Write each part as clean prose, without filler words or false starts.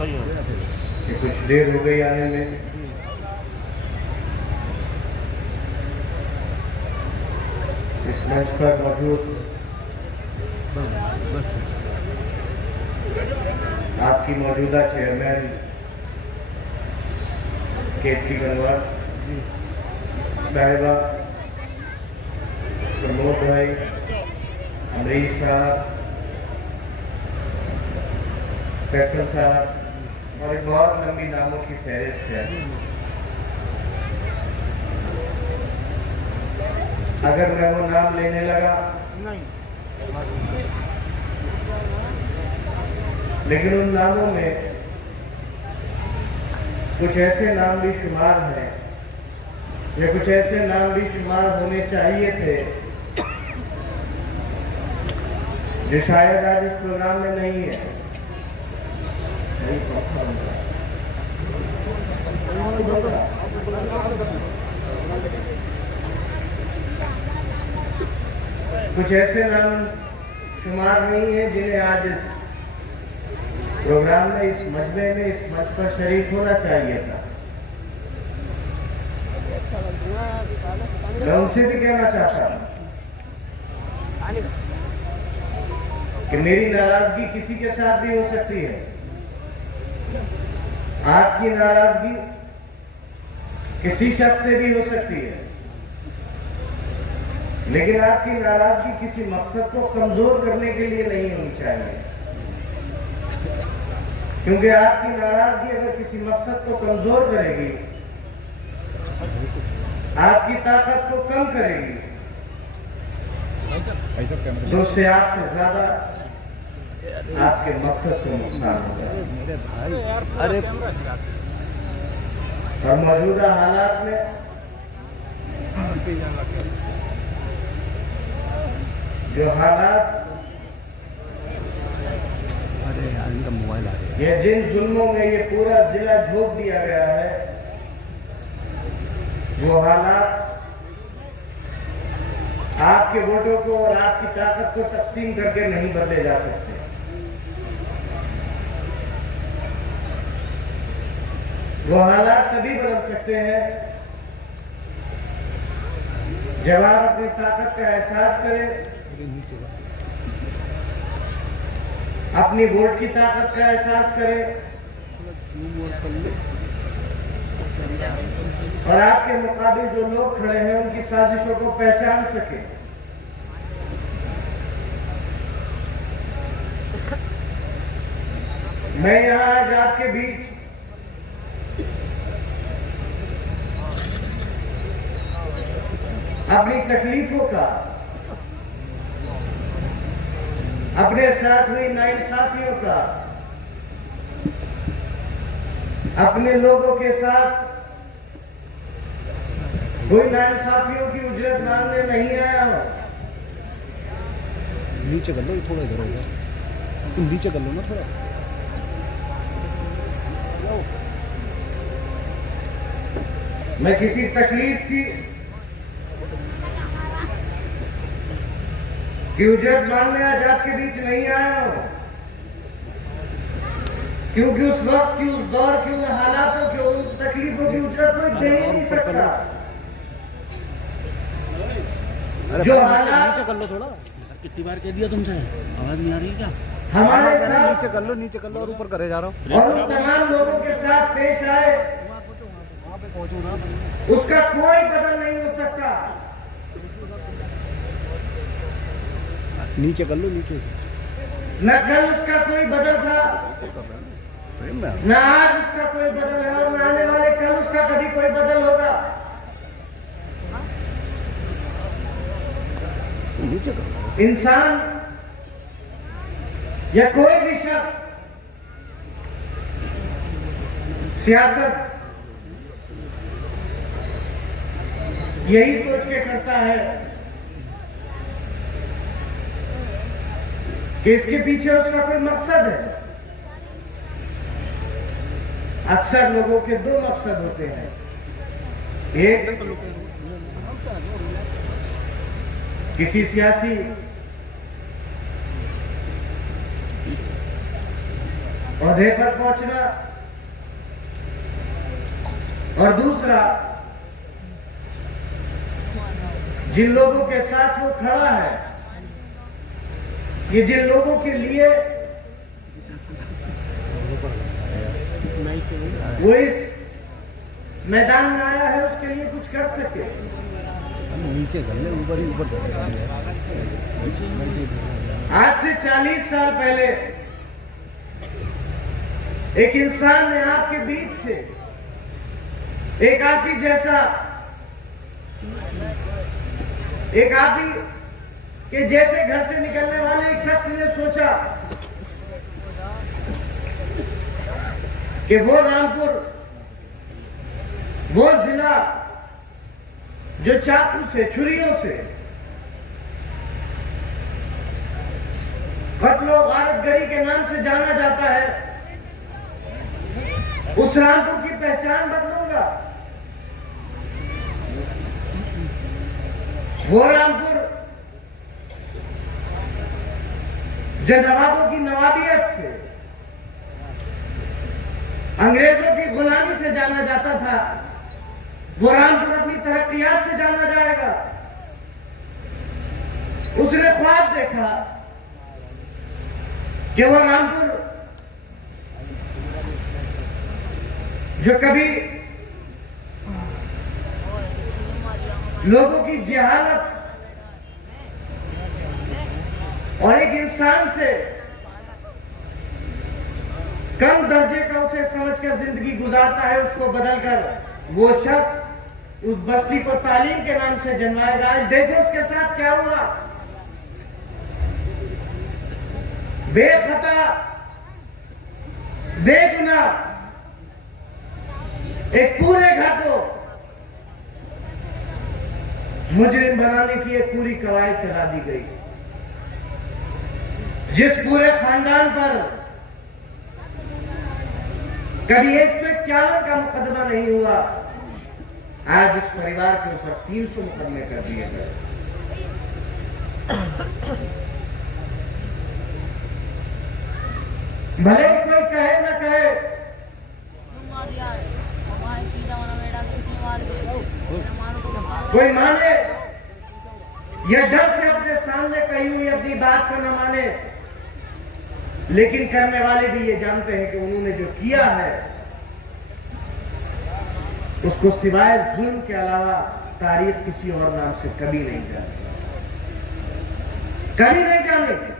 कि कुछ देर हो गई आने में। इस मंच पर मौजूद आपकी मौजूदा चेयरमैन केतकी गंगवार साहिबा, प्रमोद भाई, अमरीश साहब, फैसल साहब और एक बहुत लंबी नामों की फहरिस्त है। अगर मैं वो नाम लेने लगा लेकिन उन नामों में कुछ ऐसे नाम भी शुमार हैं या कुछ ऐसे नाम भी शुमार होने चाहिए थे जो शायद आज इस प्रोग्राम में नहीं है। कुछ ऐसे नाम शुमार नहीं है जिन्हें आज इस प्रोग्राम में, इस मजमे में, इस मंच पर शरीक होना चाहिए था। मैं उनसे भी कहना चाहता हूं कि मेरी नाराजगी किसी के साथ भी हो सकती है। आपकी नाराजगी किसी शख्स से भी हो सकती है, लेकिन आपकी नाराजगी किसी मकसद को कमजोर करने के लिए नहीं होनी चाहिए, क्योंकि आपकी नाराजगी अगर किसी मकसद को कमजोर करेगी, आपकी ताकत को कम करेगी, तो उससे आपसे ज्यादा आपके मकसद को नुकसान होगा। अरे और मौजूदा हालात में जो हालात, अरे यार इनका मोबाइल आ गया, ये जिन जुल्मों में ये पूरा जिला झोंक दिया गया है, वो हालात आपके वोटों को और आपकी ताकत को तकसीम करके नहीं बदले जा सकते। वो हालात तभी बदल सकते हैं जब आप अपनी ताकत का एहसास करें, अपनी वोट की ताकत का एहसास करें और आपके मुकाबले जो लोग खड़े हैं उनकी साजिशों को पहचान सके। मैं यहां आज आपके बीच अपनी तकलीफों का, अपने साथ हुई नाइंसाफियों का, अपने लोगों के साथ हुई नाइंसाफियों की उजरत मांगने नहीं आया हूं। नीचे कर लो, थोड़ा इधर होगा, तुम नीचे कर लो ना थोड़ा। मैं किसी तकलीफ की उजरत मांगने आज आपके बीच नहीं आया हूं, क्योंकि उस वक्त की, उस दौर की, उन हालातों की, उन तकलीफों की उजरत कोई दे ही नहीं सकता। जो हालात, नीचे कर लो थोड़ा। कितनी बार कह दिया तुमसे, आवाज नहीं आ रही क्या? हमारे साथ नीचे कर लो, नीचे कर लो और ऊपर करे जा रहा हूँ। और उन तमाम लोगों के साथ पेश आए, उसका कोई बदल नहीं हो सकता। नीचे कर लो, नीचे। न कल उसका कोई बदल था, न आज उसका कोई बदल है और न आने वाले कल उसका कभी कोई बदल होगा। नीचे कर लो। इंसान या कोई भी शख्स सियासत यही सोच के करता है कि इसके पीछे उसका कोई मकसद है। अक्सर लोगों के दो मकसद होते हैं, एक किसी सियासी ओहदे पर पहुंचना, और दूसरा जिन लोगों के साथ वो खड़ा है, ये जिन लोगों के लिए वो इस मैदान में आया है, उसके लिए कुछ कर सके। नीचे कर ले, ऊपर ही ऊपर। आज से 40 साल पहले एक इंसान ने आपके बीच से, एक आप ही जैसा, एक आप ही के जैसे घर से निकलने वाले एक शख्स ने सोचा कि वो रामपुर, वो जिला जो चाकू से, छुरियों से, कत्लो गारतगरी के नाम से जाना जाता है, उस रामपुर की पहचान बदलूंगा। वो रामपुर जो नवाबों की नवाबियत से, अंग्रेजों की गुलामी से जाना जाता था, वो रामपुर अपनी तरक्कियात से जाना जाएगा। उसने ख्वाब देखा कि वो रामपुर जो कभी लोगों की जहालत और एक इंसान से कम दर्जे का उसे समझकर जिंदगी गुजारता है, उसको बदलकर वो शख्स उस बस्ती को तालीम के नाम से जन्माएगा। आज देखो उसके साथ क्या हुआ। बेखता, बेगुनाह एक पूरे घर को मुजरिम बनाने की एक पूरी कवायद चला दी गई। जिस पूरे खानदान पर कभी 151 का मुकदमा नहीं हुआ, आज उस परिवार के ऊपर 300 मुकदमे कर दिए गए। भले ही कोई कहे ना कहे, कोई माने या डर से अपने सामने कही हुई अपनी बात को न माने, लेकिन करने वाले भी ये जानते हैं कि उन्होंने जो किया है उसको सिवाय जुल्म के अलावा तारीख किसी और नाम से कभी नहीं जानेगी, कभी नहीं जानेगी।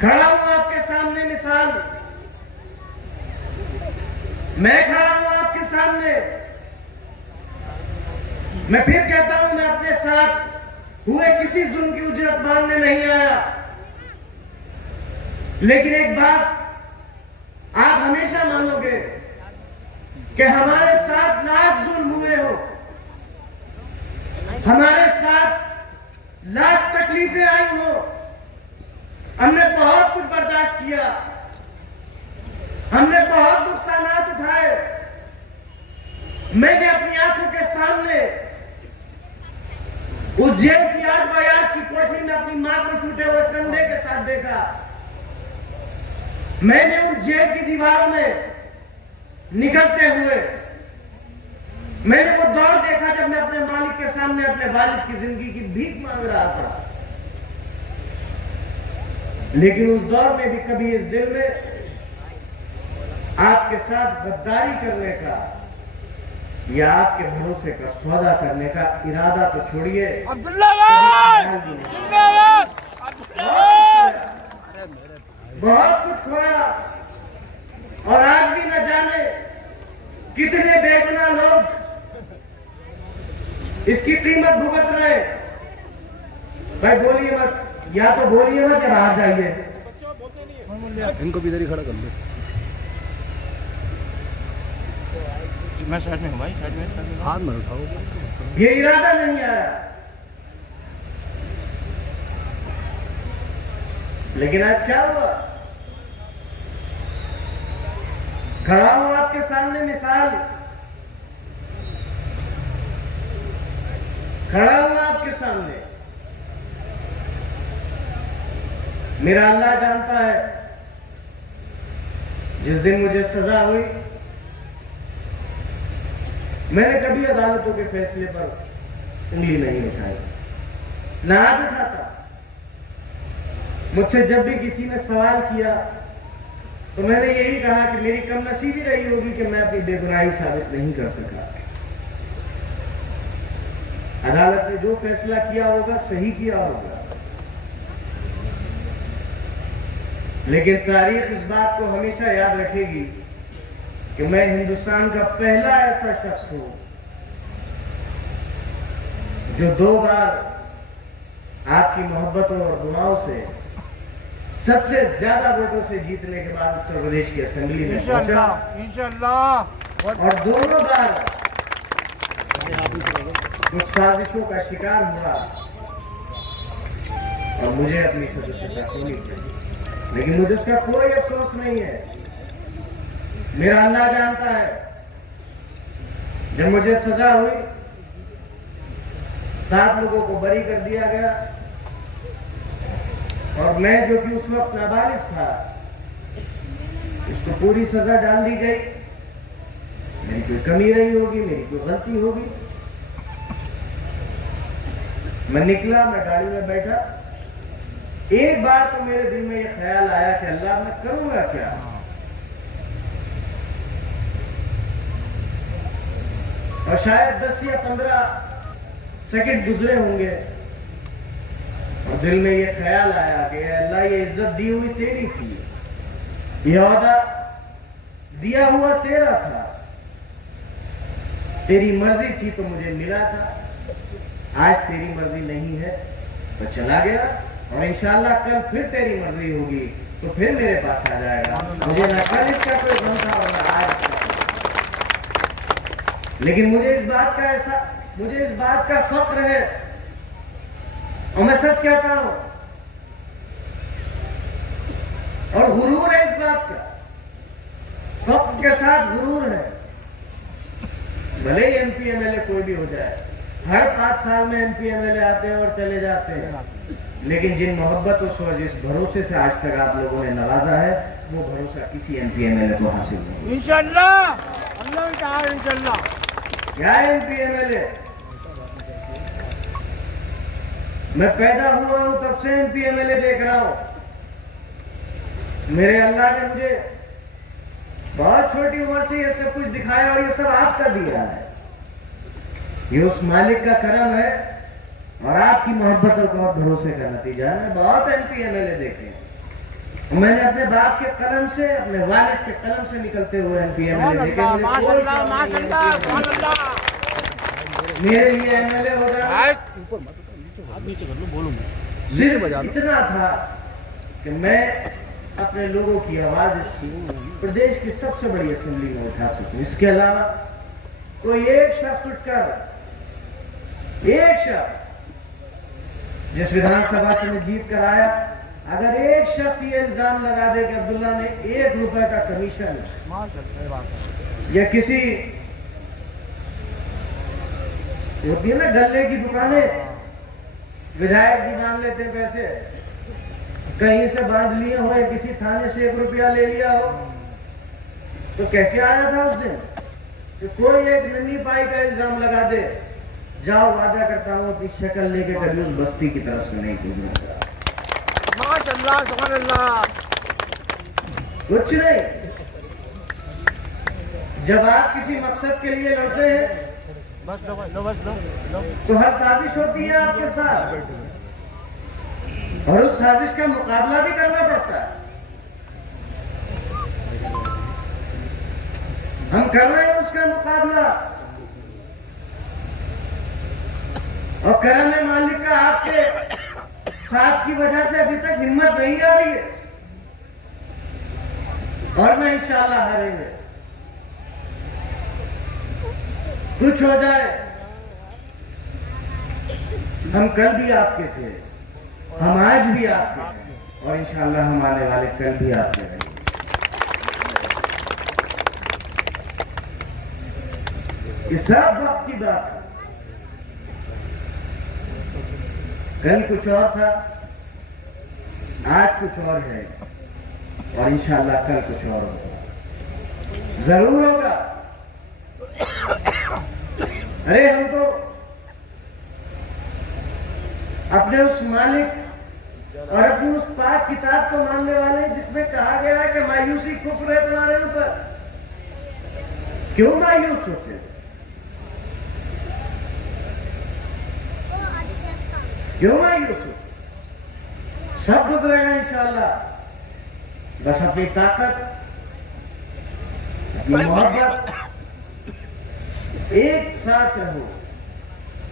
खड़ा हूं आपके सामने मिसाल, मैं खड़ा हूं आपके सामने। मैं फिर कहता हूं, मैं अपने साथ हुए किसी जुल्म की उजरत मांगने नहीं आया, लेकिन एक बात आप हमेशा मानोगे कि हमारे साथ लाख जुल्म हुए हो, हमारे साथ लाख तकलीफें आई हो, हमने बहुत कुछ बर्दाश्त किया, हमने बहुत नुकसानात उठाए। मैंने अपनी आंखों के सामने उस जेल की 8 बाय 8 की कोठरी में अपनी मां को टूटे हुए कंधे के साथ देखा। मैंने उन जेल की दीवारों में निकलते हुए मैंने वो दौर देखा जब मैं अपने मालिक के सामने अपने वालिद की जिंदगी की भीख मांग रहा था। लेकिन उस दौर में भी कभी इस दिल में आपके साथ गद्दारी करने का या आपके भरोसे का सौदा करने का इरादा तो छोड़िए, बहुत कुछ खोया और आज भी न जाने कितने बेगुनाह लोग इसकी कीमत भुगत रहे। भाई बोलिए मत, या तो बोलिए मत या बाहर जाइए। इनको भी इधर ही खड़ा कर लो। मैं साइड में हूँ भाई, साइड में हाथ मत उठाओ। ये इरादा नहीं आया, लेकिन आज क्या हुआ। खड़ा हूं आपके सामने मिसाल, खड़ा हूं आपके सामने। मेरा अल्लाह जानता है, जिस दिन मुझे सजा हुई, मैंने कभी अदालतों के फैसले पर उंगली नहीं उठाई, ना आज उठाता। मुझसे जब भी किसी ने सवाल किया तो मैंने यही कहा कि मेरी कमनसीबी रही होगी कि मैं अपनी बेगुनाही साबित नहीं कर सका। अदालत ने जो फैसला किया होगा सही किया होगा, लेकिन तारीख इस बात को हमेशा याद रखेगी कि मैं हिंदुस्तान का पहला ऐसा शख्स हूं जो 2 बार आपकी मोहब्बतों और दुआओं से सबसे ज्यादा वोटों से जीतने के बाद उत्तर प्रदेश की असेंबली में पहुंचा, इंशाल्लाह। और दोनों बार कुछ साजिशों का शिकार हुआ और मुझे अपनी सदस्यता खोनी पड़ी, लेकिन मुझे उसका कोई अफसोस नहीं है। मेरा अल्लाह जानता है, जब मुझे सजा हुई, 7 लोगों को बरी कर दिया गया और मैं जो कि उस वक्त नाबालिग था, इसको पूरी सजा डाल दी गई। मेरी कोई कमी रही होगी, मेरी कोई गलती होगी। मैं निकला, मैं गाड़ी में बैठा, एक बार तो मेरे दिल में ये ख्याल आया कि अल्लाह मैं करूंगा क्या। और शायद 10 या 15 सेकंड गुजरे होंगे और दिल में ये ख्याल आया कि अल्लाह ये इज्जत दी हुई तेरी थी, ये ओहदा दिया हुआ तेरा था, तेरी मर्जी थी तो मुझे मिला था, आज तेरी मर्जी नहीं है तो चला गया, और इंशाअल्लाह कल फिर तेरी मर्जी होगी तो फिर मेरे पास आ जाएगा। मुझे ना कल इसका कोई गम था और ना आज इसका। लेकिन मुझे इस बात का फख्र है, और मैं सच कहता हूं, और गुरूर है इस बात का, फख्र के साथ गुरूर है। भले ही एमपी एमएलए कोई भी हो जाए, हर 5 साल में एमपी एमएलए आते हैं और चले जाते हैं, लेकिन जिन मोहब्बतों से और जिस भरोसे से आज तक आप लोगों ने नवाजा है, वो भरोसा किसी एमपी एमएलए को हासिल नहीं। इंशाल्लाह, अल्लाह ने कहा इंशाल्लाह। क्या एमपी एमएलए, मैं पैदा हुआ हूं तब से एमपी एमएलए देख रहा हूं। मेरे अल्लाह ने मुझे बहुत छोटी उम्र से ये सब कुछ दिखाया, और ये सब आपका दिया है। ये उस मालिक का करम है और आपकी मोहब्बतों का और भरोसे का नतीजा है। बहुत एमपी एमएलए देखे, मैंने अपने बाप के कलम से, अपने वालिद के कलम से निकलते हुए एमपी एमएलए देखे। मेरे लिए एमएलए हो जाए सिर्फ इतना था कि मैं अपने लोगों की आवाज इस प्रदेश की सबसे बड़ी असेंबली में उठा सकूं। इसके अलावा कोई एक शख्स उठकर, एक शख्स जिस विधानसभा से मैं जीत कर आया, अगर एक शख्स ये इल्जाम लगा दे कि अब्दुल्ला ने 1 रुपए का कमीशन या किसी, होती है ना गल्ले की दुकानें, विधायक जी मान लेते हैं पैसे, कहीं से बांध लिए हो या किसी थाने से 1 रुपया ले लिया हो, तो कह के आया था उस दिन कि कोई एक नन्ही पाई का इल्जाम लगा दे, जाओ वादा करता हूं अपनी शक्ल लेके कभी उस बस्ती की तरफ से नहीं गुजरूंगा। माशाअल्लाह, सुभान अल्लाह। कुछ नहीं, जब आप किसी मकसद के लिए लड़ते हैं बस लो, बस लो। तो हर साजिश होती है आपके साथ, और उस साजिश का मुकाबला भी करना पड़ता है। हम कर रहे हैं उसका मुकाबला, और करम है मालिक का आपके साथ की वजह से अभी तक हिम्मत नहीं आ रही है, और मैं इंशाअल्लाह हारेंगे। कुछ हो जाए, हम कल भी आपके थे, हम आज भी आपके हैं, और इंशाअल्लाह हम आने वाले कल भी आपके रहेंगे। ये सब वक्त की बात है। कल कुछ और था, आज कुछ और है और इंशाअल्लाह कल कुछ और होगा, जरूर होगा। अरे हम तो अपने उस मालिक और अपनी उस पाक किताब को मानने वाले हैं जिसमें कहा गया है कि मायूसी कुफ्र है तुम्हारे ऊपर। क्यों मायूस होते? क्यों मायूस होते? सब गुजरेगा इंशाअल्लाह। बस अपनी ताकत, अपनी मोहब्बत, एक साथ रहो।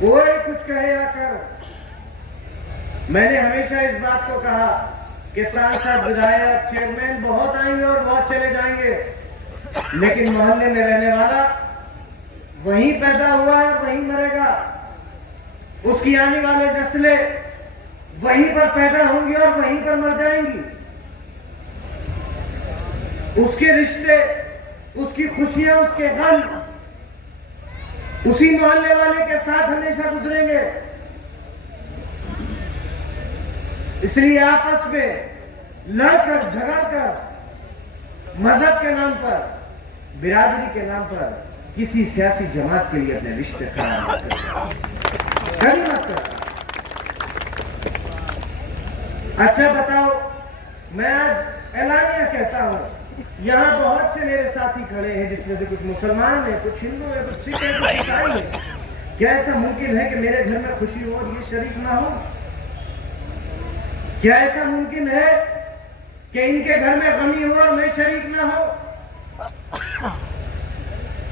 कोई कुछ कहे या करो। मैंने हमेशा इस बात को कहा कि सांसद, विधायक, चेयरमैन बहुत आएंगे और बहुत चले जाएंगे, लेकिन मोहल्ले में रहने वाला वहीं पैदा हुआ है, वहीं मरेगा। उसकी आने वाले नस्लें वहीं पर पैदा होंगी और वहीं पर मर जाएंगी। उसके रिश्ते, उसकी खुशियां, उसके गम उसी मोहल्ले वाले के साथ हमेशा गुजरेंगे। इसलिए आपस में लड़कर झगड़कर, मजहब के नाम पर, बिरादरी के नाम पर किसी सियासी जमात के लिए अपने रिश्ते खराब मत करो। अच्छा बताओ, मैं आज ऐलानिया कहता हूं, यहां बहुत से मेरे साथी खड़े हैं जिसमें से कुछ मुसलमान हैं, कुछ हिंदू हैं, कुछ सिख हैं, कुछ ईसाई हैं। क्या ऐसा मुमकिन है कि मेरे घर में खुशी हो और ये शरीक ना हो? क्या ऐसा मुमकिन है कि इनके घर में गमी हो और मैं शरीक ना हो?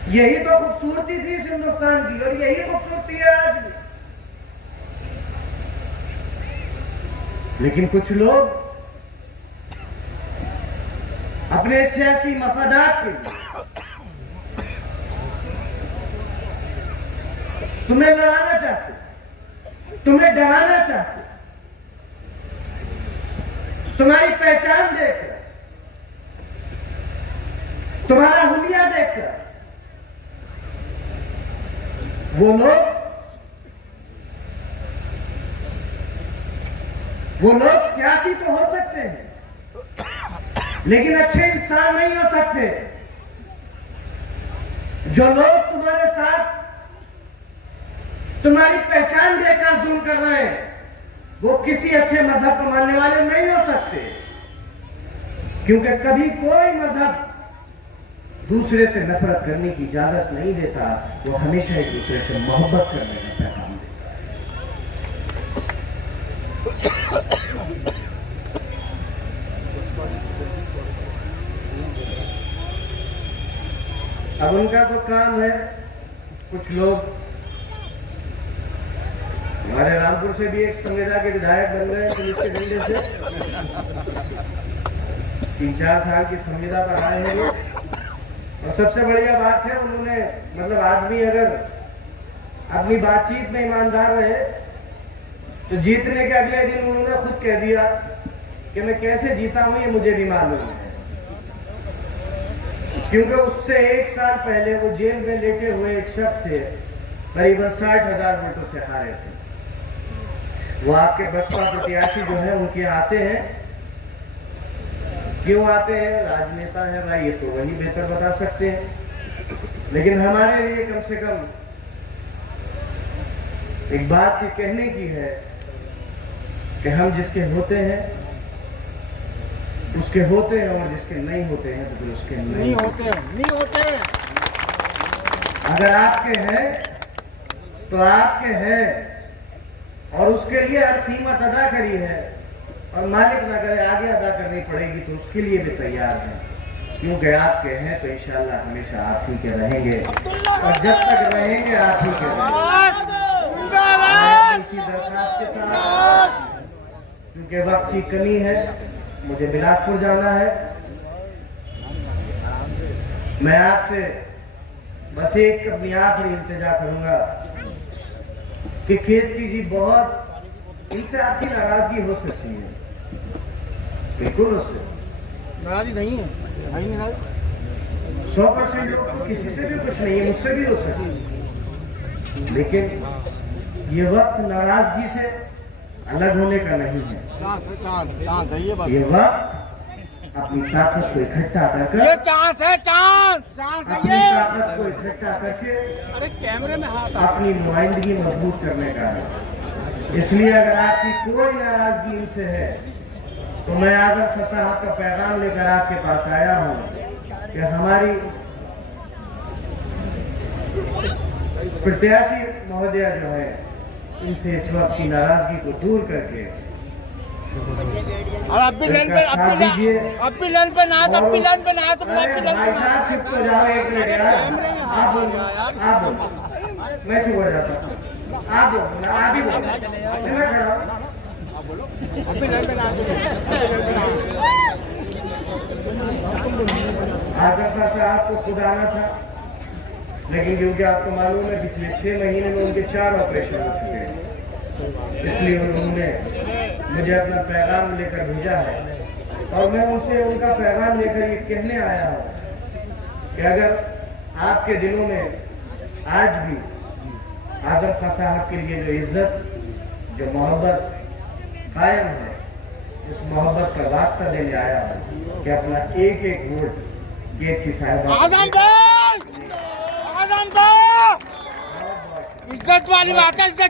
यही तो खूबसूरती थी इस हिंदुस्तान की और यही खूबसूरती है आज भी। लेकिन कुछ लोग अपने सियासी मफादात के लिए तुम्हें लड़ाना चाहते, तुम्हें डराना चाहते, तुम्हारी पहचान देखकर, तुम्हारा हुलिया देखकर वो लोग सियासी तो हो सकते हैं लेकिन अच्छे इंसान नहीं हो सकते। जो लोग तुम्हारे साथ तुम्हारी पहचान देकर जुल्म कर रहे हैं वो किसी अच्छे मजहब को मानने वाले नहीं हो सकते, क्योंकि कभी कोई मजहब दूसरे से नफरत करने की इजाजत नहीं देता। वो हमेशा एक दूसरे से मोहब्बत करने का पैगाम देता। अब उनका तो काम है, कुछ लोग हमारे रामपुर से भी एक संविदा के विधायक बन गए पुलिस के डंडे से। 3-4 साल की संविदा पर आए हैं लोग। और सबसे बढ़िया बात है, उन्होंने मतलब आदमी अगर अपनी बातचीत में ईमानदार रहे तो जीतने के अगले दिन उन्होंने खुद कह दिया कि मैं कैसे जीता हूं ये मुझे भी मालूम है, क्योंकि उससे 1 साल पहले वो जेल में लेटे हुए एक शख्स से करीबन 60,000 वोटों से हारे थे। वो आपके बसपा प्रत्याशी जो है उनके आते हैं। क्यों आते हैं? राजनेता है भाई, ये तो वही बेहतर बता सकते हैं। लेकिन हमारे लिए कम से कम एक बात की कहने की है कि हम जिसके होते हैं उसके होते हैं और जिसके नहीं होते हैं तो फिर उसके नहीं होते। अगर आपके हैं तो आपके हैं और उसके लिए हर कीमत अदा करी है और मालिक ना करे आगे अदा करनी पड़ेगी तो उसके लिए भी तैयार है, क्योंकि आपके हैं तो इंशाअल्लाह हमेशा आप ही के रहेंगे और जब तक रहेंगे आप ही के रहेंगे। इसी दरखास्त के साथ, क्योंकि वक्त की कमी है, मुझे बिलासपुर जाना है। मैं आपसे बस एक अपनी आखिरी इल्तिजा करूंगा कि खेत की जी बहुत इनसे आपकी नाराजगी हो सकती है, बिल्कुल उससे नाराजगी नहीं है, 100% लोग किसी से भी कुछ नहीं है, मुझसे भी हो सकती है, लेकिन ये वक्त नाराजगी से अलग होने का नहीं है। चांस है ये बस। ये वक्त अपनी ताकत को इकट्ठा करके, ये चांस है, चांस है अपनी ये। ताकत को इकट्ठा करके अरे कैमरे में हाथ अपनी नुमाइंदगी मजबूत करने का है। इसलिए अगर आपकी कोई नाराजगी इनसे है तो मैं आजम खां साहब का पैगाम लेकर आपके पास आया हूं कि हमारी प्रत्याशी महोदया जो है इनसे इस वक्त की नाराजगी को दूर करके और अब भी लाइन पे ना तो अब भी लाइन पे ना तो अब भी लाइन पे ना। भाई साहब चुप हो जाओ एक मिनट यार। आप बोलो, मैं चुप हो जाता हूँ। आप ही बोलो, मैं खड़ा हूँ। अब भी लाइन पे ना। आजम खां साहब को खुद आना था, लेकिन क्योंकि आपको मालूम है पिछले 6 महीने में उनके 4 ऑपरेशन हो चुके हैं, इसलिए उन्होंने मुझे अपना पैगाम लेकर भेजा है। और मैं उनसे उनका पैगाम लेकर ये कहने आया हूँ कि अगर आपके दिलों में आज भी आजम खां साहब के लिए जो इज्जत, जो मोहब्बत कायम है, उस मोहब्बत का वास्ता देने आया हूँ कि अपना एक एक वोट गेट की साहिबा इज्जत वाली बात है।